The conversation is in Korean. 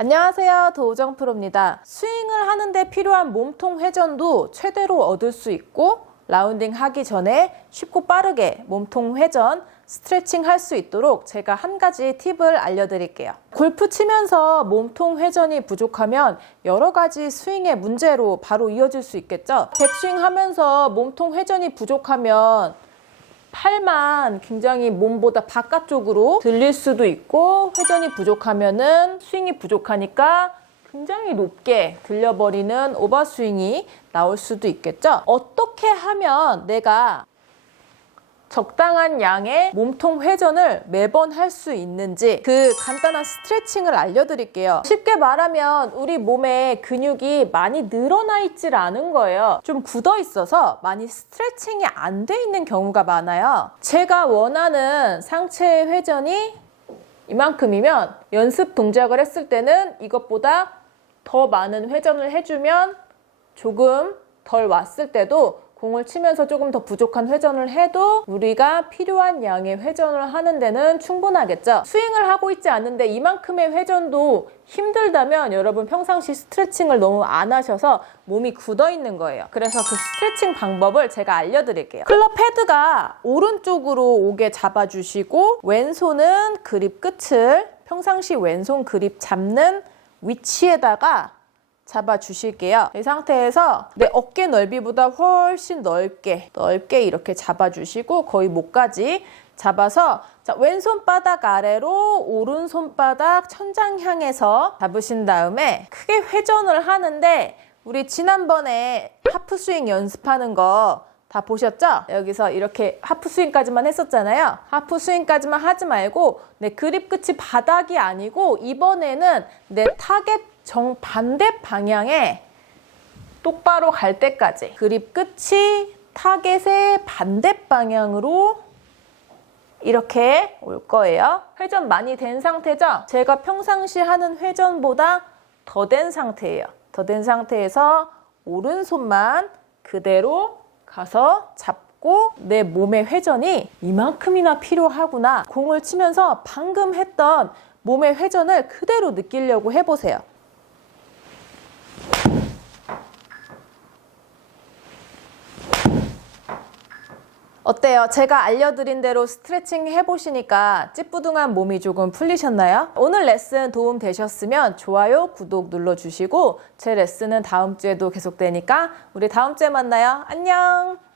안녕하세요. 도우정 프로입니다. 스윙을 하는데 필요한 몸통 회전도 최대로 얻을 수 있고 라운딩 하기 전에 쉽고 빠르게 몸통 회전, 스트레칭 할 수 있도록 제가 한 가지 팁을 알려드릴게요. 골프 치면서 몸통 회전이 부족하면 여러 가지 스윙의 문제로 바로 이어질 수 있겠죠. 백스윙 하면서 몸통 회전이 부족하면 팔만 굉장히 몸보다 바깥쪽으로 들릴 수도 있고 회전이 부족하면은 스윙이 부족하니까 굉장히 높게 들려버리는 오버스윙이 나올 수도 있겠죠. 어떻게 하면 내가 적당한 양의 몸통 회전을 매번 할 수 있는지 그 간단한 스트레칭을 알려드릴게요. 쉽게 말하면 우리 몸에 근육이 많이 늘어나 있질 않은 거예요. 좀 굳어 있어서 많이 스트레칭이 안 돼 있는 경우가 많아요. 제가 원하는 상체 회전이 이만큼이면 연습 동작을 했을 때는 이것보다 더 많은 회전을 해주면 조금 덜 왔을 때도 공을 치면서 조금 더 부족한 회전을 해도 우리가 필요한 양의 회전을 하는 데는 충분하겠죠. 스윙을 하고 있지 않은데 이만큼의 회전도 힘들다면 여러분 평상시 스트레칭을 너무 안 하셔서 몸이 굳어 있는 거예요. 그래서 그 스트레칭 방법을 제가 알려드릴게요. 클럽 헤드가 오른쪽으로 오게 잡아주시고 왼손은 그립 끝을 평상시 왼손 그립 잡는 위치에다가 잡아 주실게요. 이 상태에서 내 어깨 넓이보다 훨씬 넓게 넓게 이렇게 잡아 주시고 거의 목까지 잡아서 자, 왼손바닥 아래로 오른손바닥 천장 향해서 잡으신 다음에 크게 회전을 하는데 우리 지난번에 하프 스윙 연습하는 거 다 보셨죠? 여기서 이렇게 하프 스윙까지만 했었잖아요. 하프 스윙까지만 하지 말고 내 그립 끝이 바닥이 아니고 이번에는 내 타겟 정반대 방향에 똑바로 갈 때까지 그립 끝이 타겟의 반대 방향으로 이렇게 올 거예요. 회전 많이 된 상태죠? 제가 평상시 하는 회전보다 더 된 상태예요. 더 된 상태에서 오른손만 그대로 가서 잡고 내 몸의 회전이 이만큼이나 필요하구나. 공을 치면서 방금 했던 몸의 회전을 그대로 느끼려고 해보세요. 어때요? 제가 알려드린 대로 스트레칭 해보시니까 찌뿌둥한 몸이 조금 풀리셨나요? 오늘 레슨 도움 되셨으면 좋아요, 구독 눌러주시고 제 레슨은 다음 주에도 계속되니까 우리 다음 주에 만나요. 안녕!